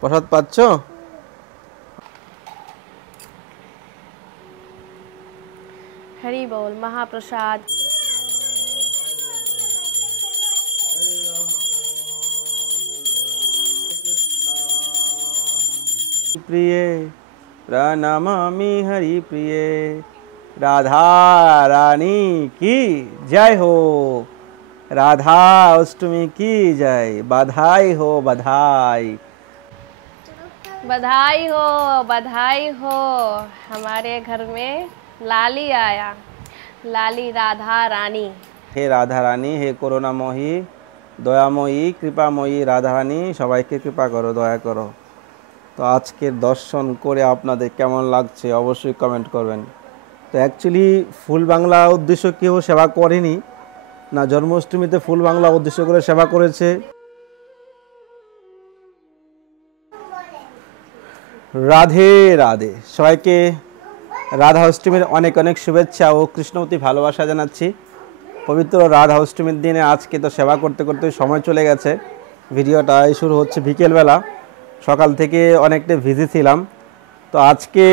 প্রসাদ পাচ্ছ? हरि बोल महाप्रसाद। प्रिये प्रणमामि हरि प्रिये। राधा रानी की जय हो। राधा अष्टमी की जय। बधाई हो बधाई। बधाई हो बधाई हो। हमारे घर में लाली आया, लाली राधा रानी। हे राधा रानी, हे করুণাময়ী দয়াময়ী কৃপাময়ী রাধা রানী, সবাইকে কৃপা করো, দয়া করো। তো আজকের দর্শন করে আপনাদের কেমন লাগছে অবশ্যই কমেন্ট করবেন। তো অ্যাকচুয়ালি ফুল বাংলা উদ্দেশ্য কেউ সেবা করেনি না, জন্মাষ্টমীতে ফুল বাংলা উদ্দেশ্য করে সেবা করেছে। রাধে রাধে। সবাইকে রাধা অষ্টমীর অনেক অনেক শুভেচ্ছা ও কৃষ্ণবতী ভালোবাসা জানাচ্ছি। পবিত্র রাধা অষ্টমীর দিনে আজকে তো সেবা করতে করতে সময় চলে গেছে। ভিডিওটা শুরু হচ্ছে বিকেলবেলা, সকাল থেকে অনেকটা বিজি ছিলাম। তো আজকে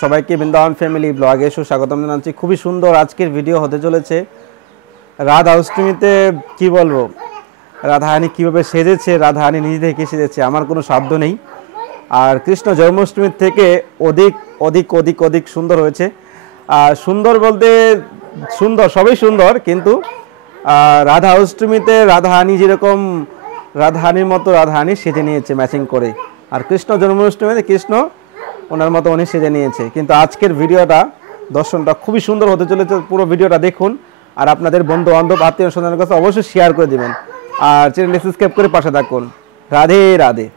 সবাইকে বৃন্দাবন ফ্যামিলি ব্লগে সুস্বাগতম জানাচ্ছি। খুবই সুন্দর আজকের ভিডিও হতে চলেছে। রাধা অষ্টমীতে কি বলবো, রাধারানী কীভাবে সেজেছে, রাধারানী নিজে থেকে সেজেছে, আমার কোনো শব্দ নেই। আর কৃষ্ণ জন্মাষ্টমীর থেকে অধিক অধিক অধিক অধিক সুন্দর হয়েছে। আর সুন্দর বলতে সুন্দর, সবই সুন্দর, কিন্তু রাধা অষ্টমীতে রাধারানী যেরকম রাধারানীর মতো রাধারানী সেজে নিয়েছে ম্যাচিং করে, আর কৃষ্ণ জন্মাষ্টমীতে কৃষ্ণ ওনার মতো উনি সেজে নিয়েছে। কিন্তু আজকের ভিডিওটা দর্শনটা খুবই সুন্দর হতে চলেছে। পুরো ভিডিওটা দেখুন আর আপনাদের বন্ধু বান্ধব আত্মীয় স্বজনের কাছে অবশ্যই শেয়ার করে দেবেন, আর চ্যানেলটি সাবস্ক্রাইব করে পাশে থাকুন। রাধে রাধে।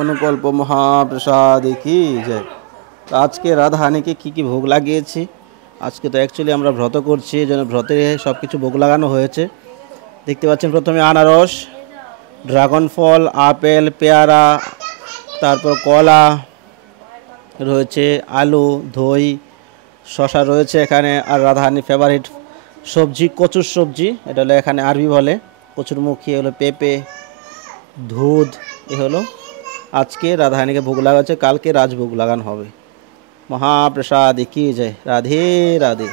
অনুকল্প মহাপ্রসাদ কি জয়। তো আজকে রাধারানীকে কী কী ভোগ লাগিয়েছি, আজকে তো অ্যাকচুয়ালি আমরা ব্রত করছি, এই জন্য ব্রতে সব কিছু ভোগ লাগানো হয়েছে। দেখতে পাচ্ছেন প্রথমে আনারস, ড্রাগন ফল, আপেল, পেয়ারা, তারপর কলা, রয়েছে আলু, দই, শশা রয়েছে এখানে। আর রাধারানীর ফেভারিট সবজি কচুর সবজি, এটা হলো এখানে আরবি বলে কচুরমুখী, হলো পেঁপে, দুধ। এ হলো আজকে রাধারানীকে ভোগ লাগাচ্ছে, কালকে রাজভোগ লাগানো হবে। মহাপ্রসাদ কি জয়, রাধে রাধে।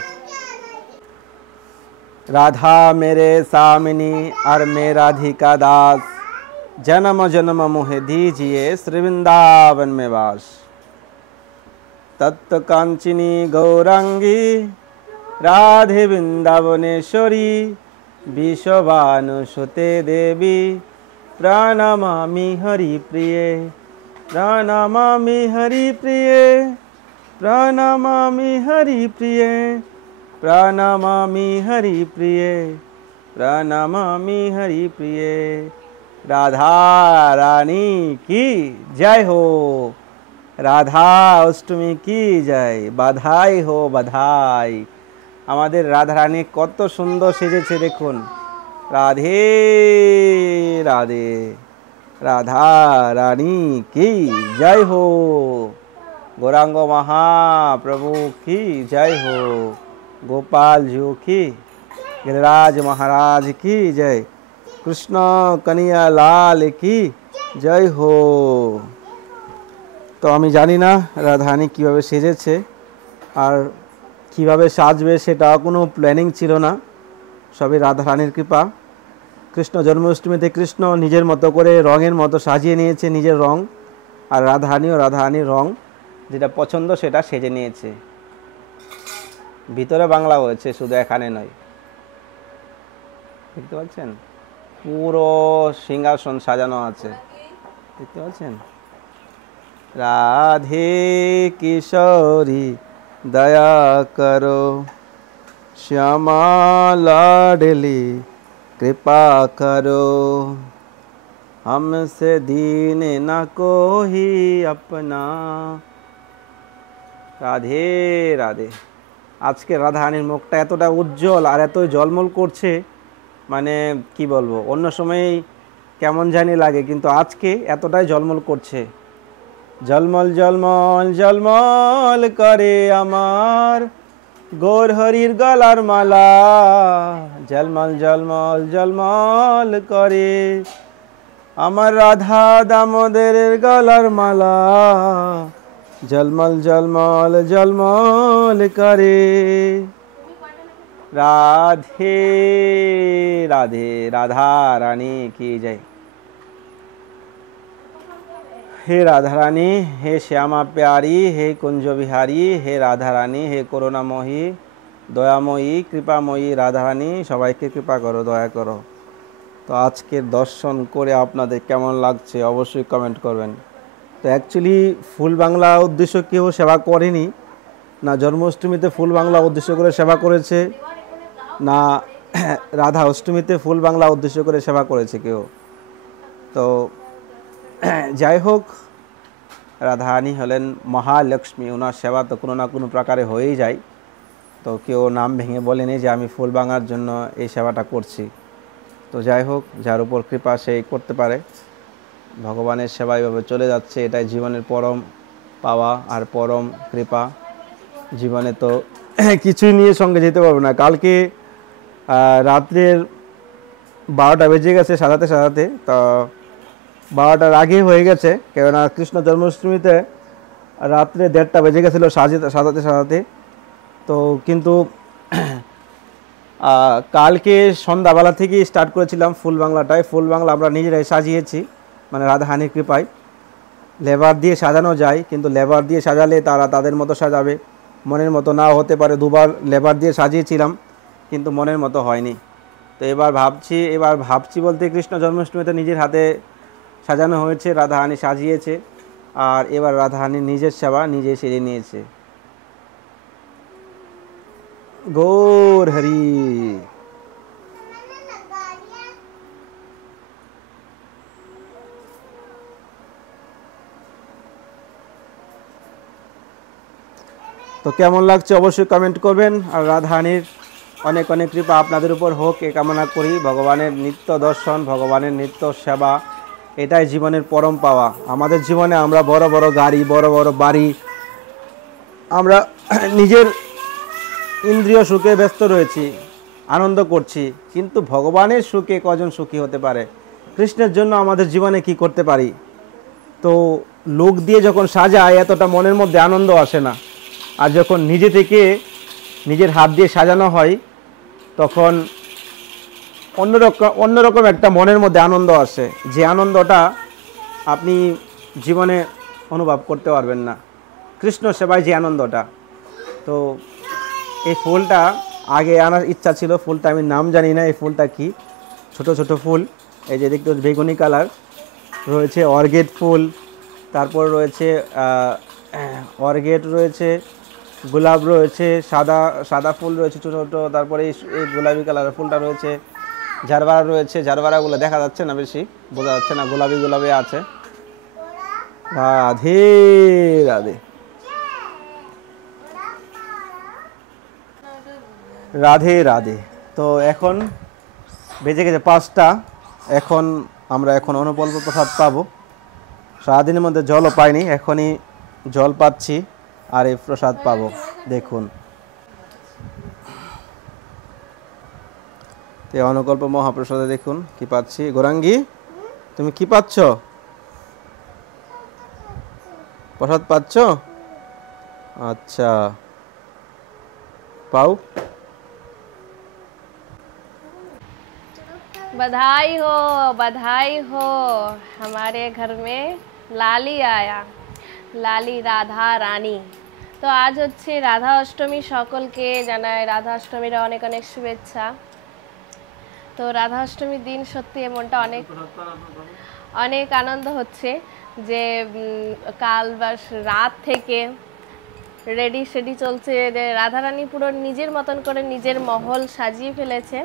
राधा मेरे सामिनी और मैं राधिका दास, जन्म जन्म मोहे दीजिए श्री वृंदावन में वास। तत्व कांचिनी गौरांगी राधे वृंदावनेश्वरी, विश्वभानुसुते देवी प्रणमामि हरि प्रिये, प्रणमामि हरि प्रिये, प्रणमामि हरि प्रिये, प्रणमामि हरि प्रिये, प्रणमामि हरि प्रिये। राधा रानी की जय हो, राधा अष्टमी की जय, बधाई हो बधाई। আমাদের রাধা রানী কত সুন্দর সেজেছে দেখুন। রাধে রাধে, রাধা রানী কি জয় हो, गौरांग महाप्रभु की जय हो, गोपाल जी की, गिरिराज महाराज की जय, कृष्ण कन्हैया लाल की जय हो। তো আমি জানি না রাধারানী কীভাবে সেজেছে আর কীভাবে সাজবে, সেটা কোনো প্ল্যানিং ছিল না, সবই রাধারানীর কৃপা। কৃষ্ণ জন্মাষ্টমীতে কৃষ্ণ নিজের মতো করে রঙের মতো সাজিয়ে নিয়েছে নিজের রং, আর রাধারানীও রাধারানীর রং যেটা পছন্দ সেটা সেজে নিয়েছে। ভিতরে বাংলা হয়েছে, শুধু এখানে নয়, দেখতে পাচ্ছেন পুরো সিংহাসন সাজানো আছে, দেখতে পাচ্ছেন। রাধে কিশোরী দয়া করো, শ্যামা লাডলি कृपा करो, हमसे दीन न कोई अपना। রাধে রাধে। আজকে রাধারানীর মুখটা এতটা উজ্জ্বল আর এতই ঝলমল করছে, মানে কি বলবো, অন্য সময় কেমন জানি লাগে, কিন্তু আজকে এতটাই ঝলমল করছে। ঝলমল ঝলমল ঝলমল করে আমার গৌর হরির গলার মালা, ঝলমল ঝলমল ঝলমল করে আমার রাধা দামোদরের গলার মালা, ঝলমল ঝলমল ঝলমল করে। রাধে রাধে, রাধা রানী কি জয়। हे राधा रानी, हे श्यामा प्यारी, हे कुंज बिहारी, हे राधा रानी, हे করুণাময়ী দয়াময়ী কৃপাময়ী রাধা রানী, সবাইকে কৃপা করো, দয়া করো। তো আজকের দর্শন করে আপনাদের কেমন লাগছে অবশ্যই কমেন্ট করবেন। তো অ্যাকচুয়ালি ফুল বাংলা উদ্দেশ্য কেউ সেবা করেনি না, জন্মাষ্টমীতে ফুল বাংলা উদ্দেশ্য করে সেবা করেছে না, রাধা অষ্টমীতে ফুল বাংলা উদ্দেশ্য করে সেবা করেছে কেউ। তো যাই হোক, রাধারানী হলেন মহালক্ষ্মী, ওনার সেবা তো কোনো না কোনো প্রকারে হয়েই যায়। তো কেউ নাম ভেঙে বলেনি যে আমি ফুল ভাঙার জন্য এই সেবাটা করছি। তো যাই হোক, যার উপর কৃপা সেই করতে পারে। ভগবানের সেবা এভাবে চলে যাচ্ছে, এটাই জীবনের পরম পাওয়া আর পরম কৃপা। জীবনে তো কিছুই নিয়ে সঙ্গে যেতে পারবো না। কালকে রাত্রের 12টা বেজে গেছে সাজাতে সাজাতে, তো 12টার আগে হয়ে গেছে, কেননা কৃষ্ণ জন্মাষ্টমীতে রাত্রে 1:30টা বেজে গেছিলো সাজাতে সাজাতে। তো কিন্তু কালকে সন্ধ্যাবেলা থেকেই স্টার্ট করেছিলাম ফুল বাংলাটায়। ফুল বাংলা আমরা নিজেরাই সাজিয়েছি, মানে রাধারানীর কৃপায়। লেবার দিয়ে সাজানো যায়, কিন্তু লেবার দিয়ে সাজালে তারা তাদের মতো সাজাবে, মনের মতো নাও হতে পারে। দুবার লেবার দিয়ে সাজিয়েছিলাম কিন্তু মনের মতো হয়নি। তো এবার ভাবছি বলতে কৃষ্ণ জন্মাষ্টমীতে নিজের হাতে সাজানো হয়েছে, রাধারানী সাজিয়েছে, আর এবার রাধারানীর নিজের সেবা নিজে সেরে নিয়েছে। গৌর হরি। তো কেমন লাগছে অবশ্যই কমেন্ট করবেন। আর রাধারানীর অনেক অনেক কৃপা আপনাদের উপর হোক এ কামনা করি। ভগবানের নিত্য দর্শন, ভগবানের নিত্য সেবা, এটাই জীবনের পরম পাওয়া। আমাদের জীবনে আমরা বড় বড় গাড়ি, বড় বড় বাড়ি, আমরা নিজের ইন্দ্রিয় সুখে ব্যস্ত রয়েছি, আনন্দ করছি, কিন্তু ভগবানের সুখে কজন সুখী হতে পারে? কৃষ্ণের জন্য আমাদের জীবনে কি করতে পারি? তো লোক দিয়ে যখন সাজায় এতটা মনের মধ্যে আনন্দ আসে না, আর যখন নিজে থেকে নিজের হাত দিয়ে সাজানো হয় তখন অন্যরকম একটা মনের মধ্যে আনন্দ আসে, যে আনন্দটা আপনি জীবনে অনুভব করতে পারবেন না। কৃষ্ণ সেবায় যে আনন্দটা। তো এই ফুলটা আগে আনার ইচ্ছা ছিল, ফুলটা আমি নাম জানি না এই ফুলটা কি, ছোট ছোট ফুল, এই যে দেখতে বেগুনি কালার রয়েছে, অর্কিড ফুল, তারপর রয়েছে অর্কিড রয়েছে, গোলাপ রয়েছে, সাদা সাদা ফুল রয়েছে ছোটো ছোটো, তারপরে এই গোলাপি কালারের ফুলটা রয়েছে, ঝাড়বাড়া রয়েছে, ঝাড়বাড়াগুলো দেখা যাচ্ছে না, বেশি বোঝা যাচ্ছে না, গোলাপি গোলাপি আছে। রাধে রাধে, রাধে রাধে। তো এখন বেজে গেছে 5টা, এখন আমরা অনুপল্প প্রসাদ পাবো। সারাদিনের মধ্যে জলও পাইনি, এখনই জল পাচ্ছি আর এই প্রসাদ পাবো। দেখুন তো অনুকল্প মহাপ্রসাদে দেখুন কি পাচ্ছি। গৌরাঙ্গী, তুমি কি পাচ্ছ? প্রসাদ পাচ্ছ? আচ্ছা, পাও। बधाई हो, हमारे घर में लाली आया, লালি রাধা রানী। তো আজ হচ্ছে রাধা অষ্টমী, সকলকে জানাই রাধা অষ্টমীর অনেক অনেক শুভেচ্ছা। তো রাধা অষ্টমীর দিন সত্যি মনটা অনেক অনেক আনন্দ হচ্ছে যে কাল বা রাত থেকে রেডি সেডি চলছে, রাধারানী পুরো নিজের মতন করে নিজের মহল সাজিয়ে ফেলেছে।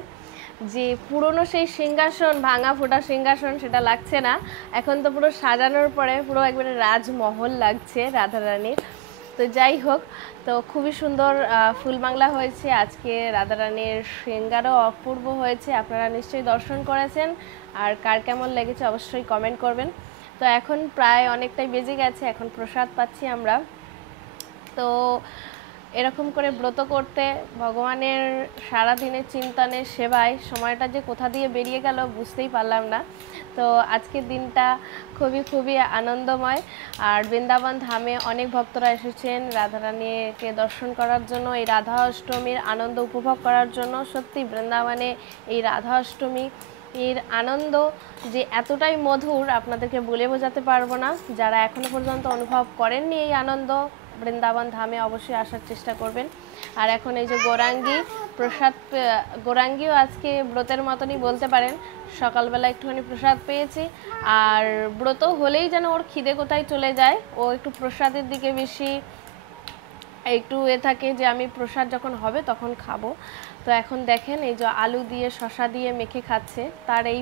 যে পুরনো সেই সিংহাসন, ভাঙা ফোটা সিংহাসন সেটা লাগছে না, এখন তো পুরো সাজানোর পরে পুরো একবারে রাজমহল লাগছে রাধারানীর। তো যাই হোক, তো খুবই সুন্দর ফুলবাংলা হয়েছে আজকে, রাধারানীর শৃঙ্গারও অপূর্ব হয়েছে, আপনারা নিশ্চয়ই দর্শন করেছেন। আর কার কেমন লেগেছে অবশ্যই কমেন্ট করবেন। তো এখন প্রায় অনেকটাই বেজে গেছে, এখন প্রসাদ পাচ্ছি আমরা। তো এরকম করে ব্রত করতে, ভগবানের সারা দিনের চিন্তনের সেবায় সময়টা যে কোথা দিয়ে বেরিয়ে গেল বুঝতেই পারলাম না। তো আজকের দিনটা খুবই আনন্দময়। আর বৃন্দাবন ধামে অনেক ভক্তরা এসেছেন রাধারানীকে দর্শন করার জন্য, এই রাধা অষ্টমীর আনন্দ উপভোগ করার জন্য। সত্যি বৃন্দাবনে এই রাধা অষ্টমী এর আনন্দ যে এতটাই মধুর আপনাদেরকে বলে বোঝাতে পারবো না। যারা এখনো পর্যন্ত অনুভব করেননি এই আনন্দ, বৃন্দাবন ধামে অবশ্যই আসার চেষ্টা করবেন। আর এখন এই যে গৌরাঙ্গী প্রসাদ, গৌরাঙ্গীও আজকে ব্রতের মতনই বলতে পারেন, সকালবেলা একটুখানি প্রসাদ পেয়েছি। আর ব্রত হলেই যেন ওর খিদে কোথায় চলে যায়, ও একটু প্রসাদের দিকে বেশি একটু থাকে যে আমি প্রসাদ যখন হবে তখন খাবো। তো এখন দেখেন এই যে আলু দিয়ে শসা দিয়ে মেখে খাচ্ছে, তার এই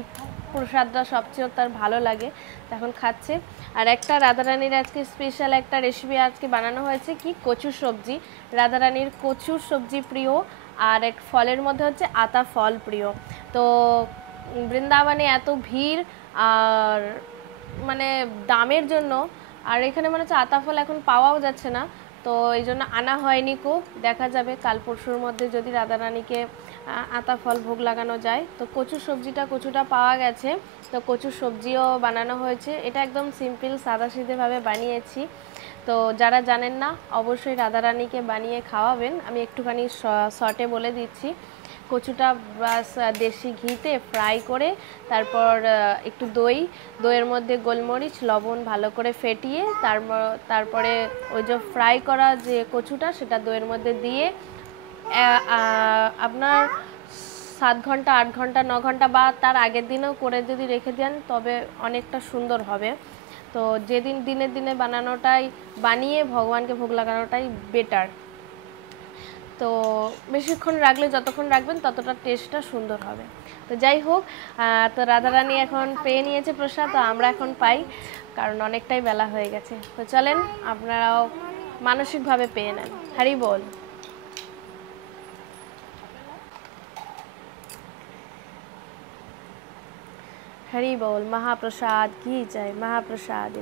প্রসাদটা সবচেয়ে তার ভালো লাগে, তখন খাচ্ছে। আর একটা রাধারানীর আজকে স্পেশাল একটা রেসিপি আজকে বানানো হয়েছে, কি কচুর সবজি। রাধারানীর কচুর সবজি প্রিয়, আর এক ফলের মধ্যে হচ্ছে আতা ফল প্রিয়। তো বৃন্দাবনে এত ভিড় আর মানে দামের জন্য, আর এখানে মনে হচ্ছে আতা ফল এখন পাওয়াও যাচ্ছে না, তো এই জন্য আনা হয়নি। দেখা যাবে কাল পরশুর মধ্যে যদি রাধারানীকে আতা ফল ভোগ লাগানো যায়। তো কচুর সবজিটা, কচুটা পাওয়া গেছে, তো কচুর সবজিও বানানো হয়েছে। এটা একদম সিম্পল সাদাসিধেভাবে বানিয়েছি। তো যারা জানেন না অবশ্যই রাধারানীকে বানিয়ে খাওয়াবেন। আমি একটুখানি শর্টে বলে দিচ্ছি। কচুটা বাস দেশি ঘিতে ফ্রাই করে, তারপর একটু দইয়ের মধ্যে গোলমরিচ লবণ ভালো করে ফেটিয়ে, তারপরে ওই যে ফ্রাই করা যে কচুটা সেটা দইয়ের মধ্যে দিয়ে আপনার 7 ঘন্টা 8 ঘন্টা 9 ঘন্টা বা তার আগের দিনেও করে যদি রেখে দেন তবে অনেকটা সুন্দর হবে। তো যেদিন দিনে দিনে বানিয়ে ভগবানকে ভোগ লাগানোটাই বেটার। তো বেশিক্ষণ রাখলে, যতক্ষণ রাখবেন ততটা টেস্টটা সুন্দর হবে। তো যাই হোক, তো রাধারানী এখন পেয়ে নিয়েছে প্রসাদ, তো আমরা এখন পাই, কারণ অনেকটাই বেলা হয়ে গেছে। তো চলেন আপনারাও মানসিকভাবে পেয়ে নেন। হরি বল। हरि बोल। महाप्रसाद की जय, महाप्रसाद।